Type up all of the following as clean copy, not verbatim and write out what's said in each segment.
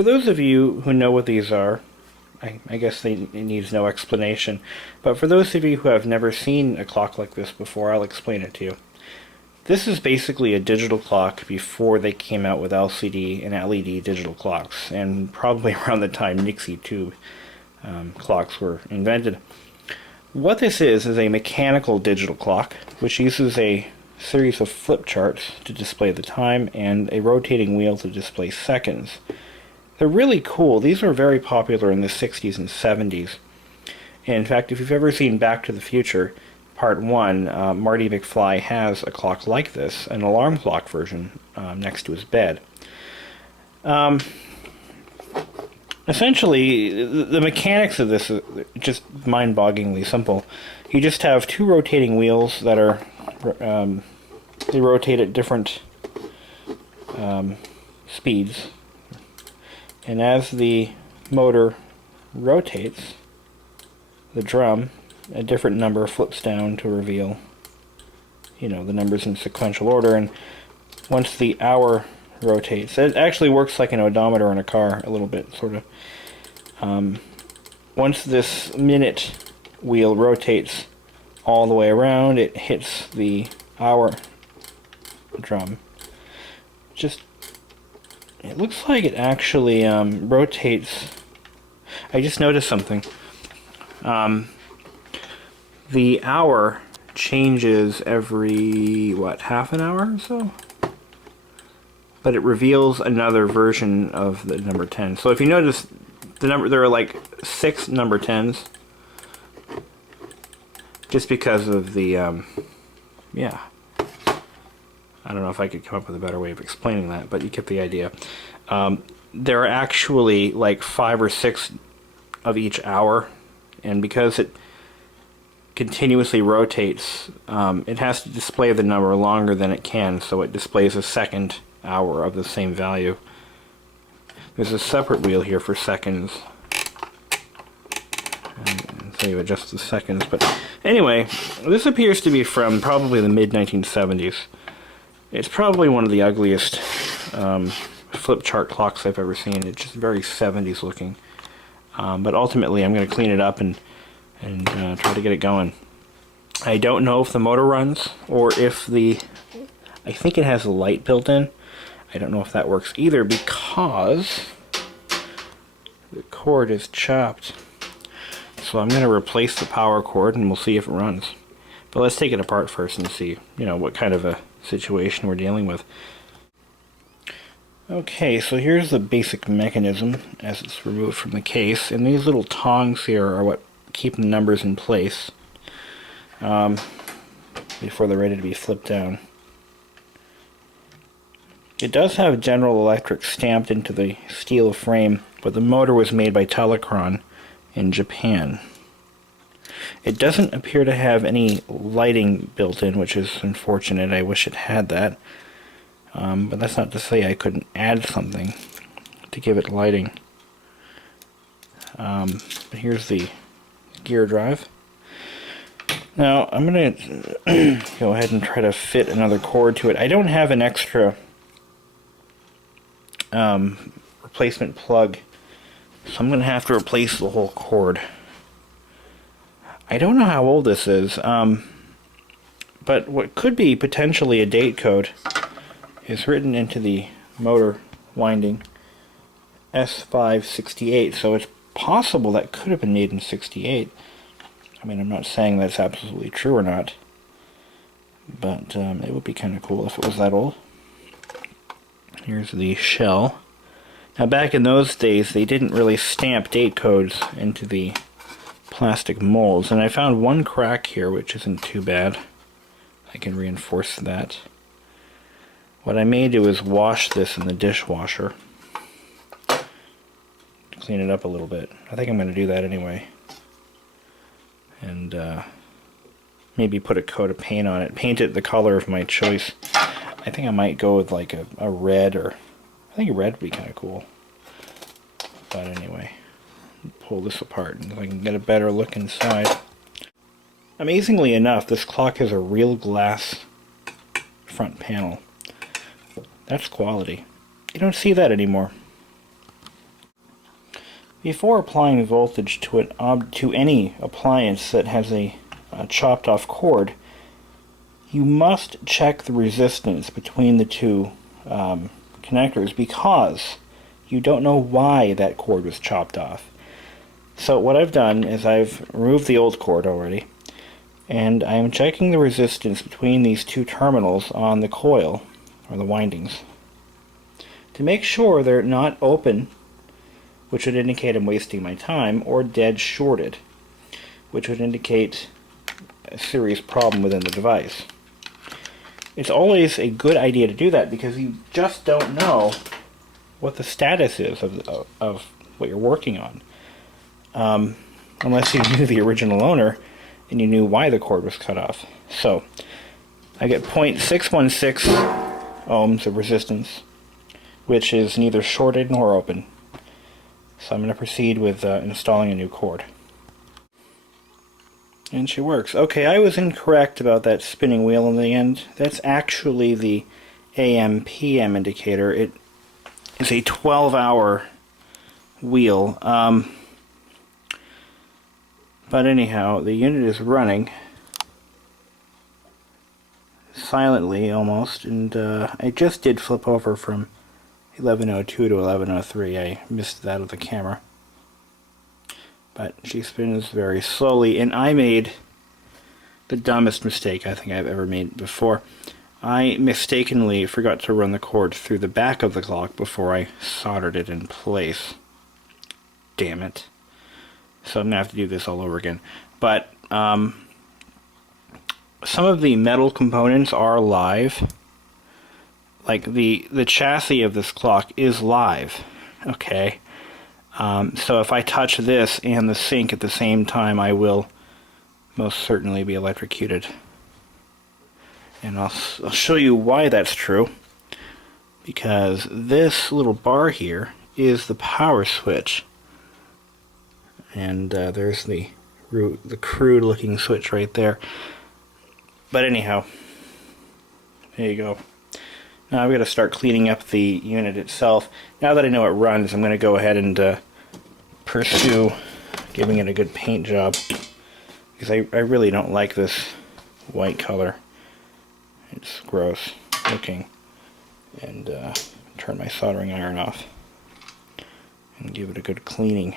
For those of you who know what these are, I guess it needs no explanation, but for those of you who have never seen a clock like this before, I'll explain it to you. This is basically a digital clock before they came out with LCD and LED digital clocks, and probably around the time Nixie tube clocks were invented. What this is a mechanical digital clock, which uses a series of flip charts to display the time and a rotating wheel to display seconds. They're really cool. These were very popular in the 60s and 70s. And in fact, if you've ever seen Back to the Future, Part 1, Marty McFly has a clock like this, an alarm clock version, next to his bed. Essentially, the mechanics of this is just mind-bogglingly simple. You just have two rotating wheels that are, they rotate at different speeds. And as the motor rotates, the drum, a different number flips down to reveal, the numbers in sequential order. And once the hour rotates, it actually works like an odometer in a car a little bit, sort of. Once this minute wheel rotates all the way around, it hits the hour drum. It looks like it actually rotates. I just noticed something. The hour changes every, half an hour or so? But it reveals another version of the number 10. So if you notice, there are like 6 number 10s. Just because of the, I don't know if I could come up with a better way of explaining that, but you get the idea. There are actually like 5 or 6 of each hour, and because it continuously rotates, it has to display the number longer than it can, so it displays a second hour of the same value. There's a separate wheel here for seconds, and so you adjust the seconds. But anyway, this appears to be from probably the mid-1970s. It's probably one of the ugliest flip chart clocks I've ever seen. It's just very 70s looking. But ultimately I'm going to clean it up and try to get it going. I don't know if the motor runs or if I think it has a light built in. I don't know if that works either because the cord is chopped. So I'm going to replace the power cord and we'll see if it runs. But let's take it apart first and see, what kind of a situation we're dealing with. Okay, so here's the basic mechanism as it's removed from the case, and these little tongs here are what keep the numbers in place before they're ready to be flipped down. It does have General Electric stamped into the steel frame, but the motor was made by Telecron in Japan. It doesn't appear to have any lighting built in, which is unfortunate. I wish it had that. But that's not to say I couldn't add something to give it lighting. But here's the gear drive. Now I'm going to go ahead and try to fit another cord to it. I don't have an extra replacement plug, so I'm going to have to replace the whole cord. I don't know how old this is, but what could be potentially a date code is written into the motor winding, S568, so it's possible that could have been made in 68. I mean, I'm not saying that's absolutely true or not, but it would be kind of cool if it was that old. Here's the shell. Now back in those days they didn't really stamp date codes into the plastic molds, and I found one crack here which isn't too bad. I can reinforce that. What I may do is wash this in the dishwasher to clean it up a little bit. I think I'm going to do that anyway. And maybe put a coat of paint on it. Paint it the color of my choice. I think I might go with like a red, or I think a red would be kind of cool. But anyway, pull this apart and I can get a better look inside. Amazingly enough, this clock has a real glass front panel. That's quality. You don't see that anymore. Before applying voltage to to any appliance that has a chopped off cord, you must check the resistance between the two connectors, because you don't know why that cord was chopped off. So what I've done is I've removed the old cord already, and I am checking the resistance between these two terminals on the coil, or the windings, to make sure they're not open, which would indicate I'm wasting my time, or dead shorted, which would indicate a serious problem within the device. It's always a good idea to do that, because you just don't know what the status is of what you're working on. Unless you knew the original owner and you knew why the cord was cut off. So, I get 0.616 ohms of resistance, which is neither shorted nor open. So I'm going to proceed with installing a new cord. And she works. Okay, I was incorrect about that spinning wheel in the end. That's actually the AM/PM indicator. It is a 12-hour wheel. But anyhow, the unit is running silently almost, and I just did flip over from 1102 to 1103. I missed that of the camera. But she spins very slowly, and I made the dumbest mistake I think I've ever made before. I mistakenly forgot to run the cord through the back of the clock before I soldered it in place. Damn it. So I'm going to have to do this all over again. But some of the metal components are live. Like the chassis of this clock is live. Okay. So if I touch this and the sink at the same time, I will most certainly be electrocuted. And I'll show you why that's true. Because this little bar here is the power switch. And there's the crude looking switch right there. But anyhow, there you go. Now I've got to start cleaning up the unit itself. Now that I know it runs, I'm going to go ahead and pursue giving it a good paint job, because I really don't like this white color. It's gross looking. And turn my soldering iron off and give it a good cleaning.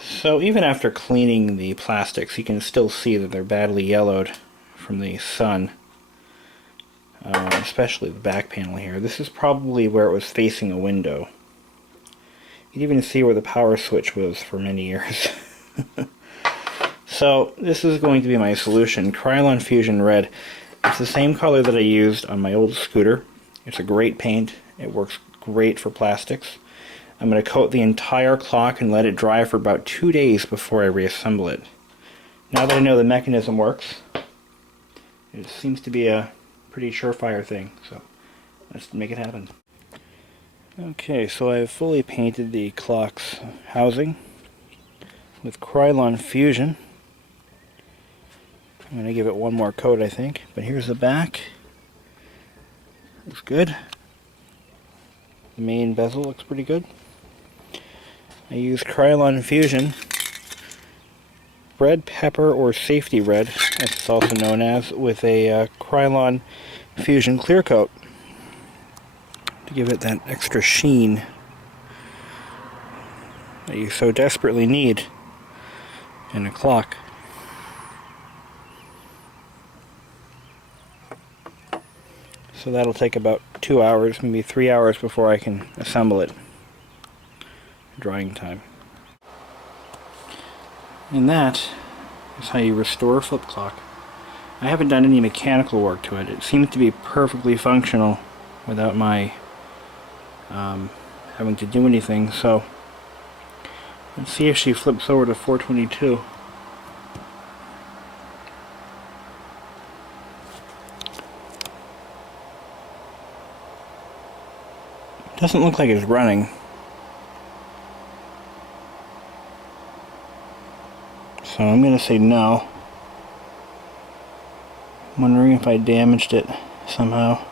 So even after cleaning the plastics, you can still see that they're badly yellowed from the sun, especially the back panel here. This is probably where it was facing a window. You can even see where the power switch was for many years. So this is going to be my solution, Krylon Fusion Red. It's the same color that I used on my old scooter. It's a great paint. It works great for plastics. I'm going to coat the entire clock and let it dry for about 2 days before I reassemble it. Now that I know the mechanism works, it seems to be a pretty surefire thing, so let's make it happen. Okay, so I've fully painted the clock's housing with Krylon Fusion. I'm going to give it one more coat, I think, but here's the back. Looks good. The main bezel looks pretty good. I use Krylon Fusion red pepper, or safety red as it's also known as, with a Krylon Fusion clear coat to give it that extra sheen that you so desperately need in a clock. So that'll take about 2 hours, maybe 3 hours before I can assemble it. Drying time. And that is how you restore a flip clock. I haven't done any mechanical work to it. It seems to be perfectly functional without my having to do anything. So let's see if she flips over to 422. Doesn't look like it's running. So I'm going to say no. I'm wondering if I damaged it somehow.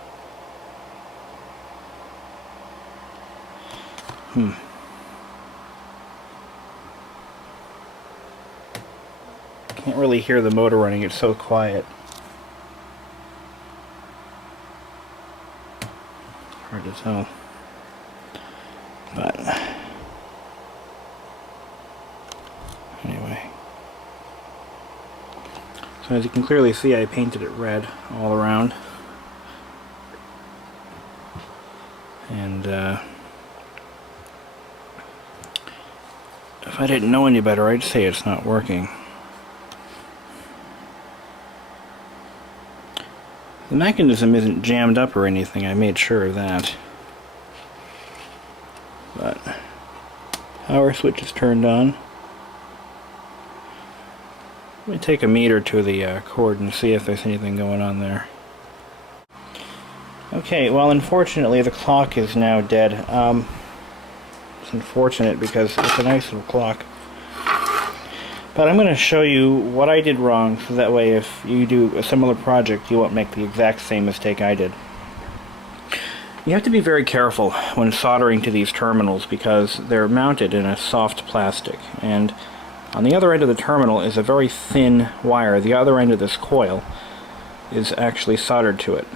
Can't really hear the motor running, it's so quiet. Hard to tell. But anyway. So as you can clearly see, I painted it red all around. And if I didn't know any better, I'd say it's not working. The mechanism isn't jammed up or anything, I made sure of that. But power switch is turned on. Let me take a meter to the cord and see if there's anything going on there. Okay, well, unfortunately the clock is now dead. It's unfortunate because it's a nice little clock. But I'm going to show you what I did wrong, so that way if you do a similar project, you won't make the exact same mistake I did. You have to be very careful when soldering to these terminals because they're mounted in a soft plastic, and on the other end of the terminal is a very thin wire. The other end of this coil is actually soldered to it.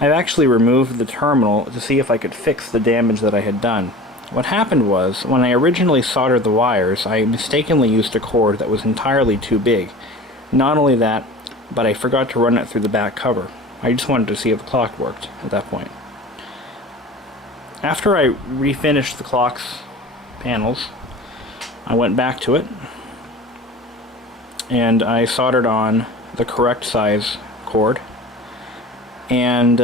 I've actually removed the terminal to see if I could fix the damage that I had done. What happened was, when I originally soldered the wires, I mistakenly used a cord that was entirely too big. Not only that, but I forgot to run it through the back cover. I just wanted to see if the clock worked at that point. After I refinished the clock's panels, I went back to it and I soldered on the correct size cord and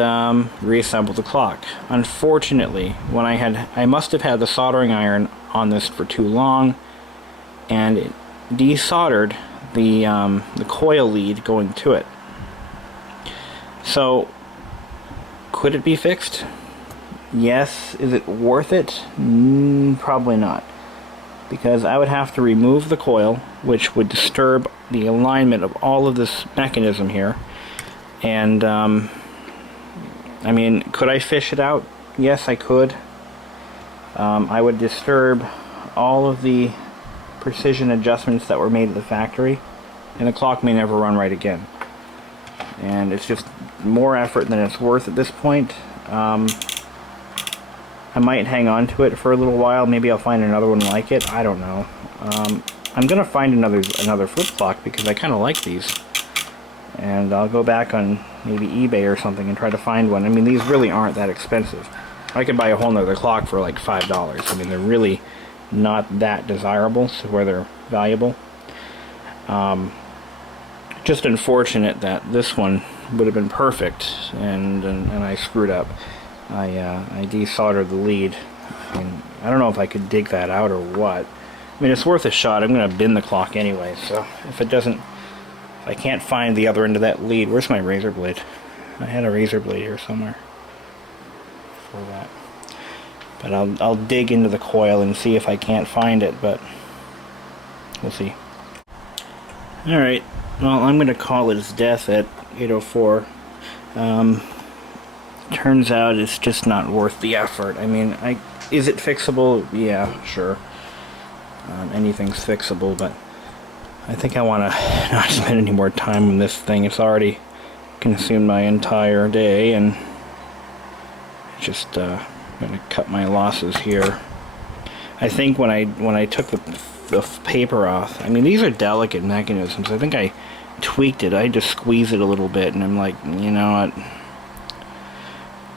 reassembled the clock. Unfortunately, when I must have had the soldering iron on this for too long, and it desoldered the coil lead going to it. So, could it be fixed? Yes. Is it worth it? Probably not, because I would have to remove the coil, which would disturb the alignment of all of this mechanism here, and I mean, could I fish it out? Yes, I could. I would disturb all of the precision adjustments that were made at the factory, and the clock may never run right again. And it's just more effort than it's worth at this point. I might hang on to it for a little while. Maybe I'll find another one like it. I don't know. I'm gonna find another flip clock because I kind of like these. And I'll go back on maybe eBay or something and try to find one. I mean, these really aren't that expensive. I could buy a whole nother clock for like $5. I mean, they're really not that desirable, so where they're valuable. Just unfortunate that this one would have been perfect, and I screwed up. I desoldered the lead. I mean, I don't know if I could dig that out or what. I mean, it's worth a shot. I'm going to bin the clock anyway, so if I can't find the other end of that lead. Where's my razor blade? I had a razor blade here somewhere for that. But I'll dig into the coil and see if I can't find it, but we'll see. Alright, well, I'm going to call it its death at 8:04. Turns out it's just not worth the effort. I mean, is it fixable? Yeah, sure. Anything's fixable, but I think I want to not spend any more time on this thing. It's already consumed my entire day, and just going to cut my losses here. I think when I took the paper off, I mean, these are delicate mechanisms. I think I tweaked it. I just squeezed it a little bit, and I'm like, you know what?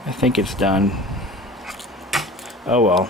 I think it's done. Oh well.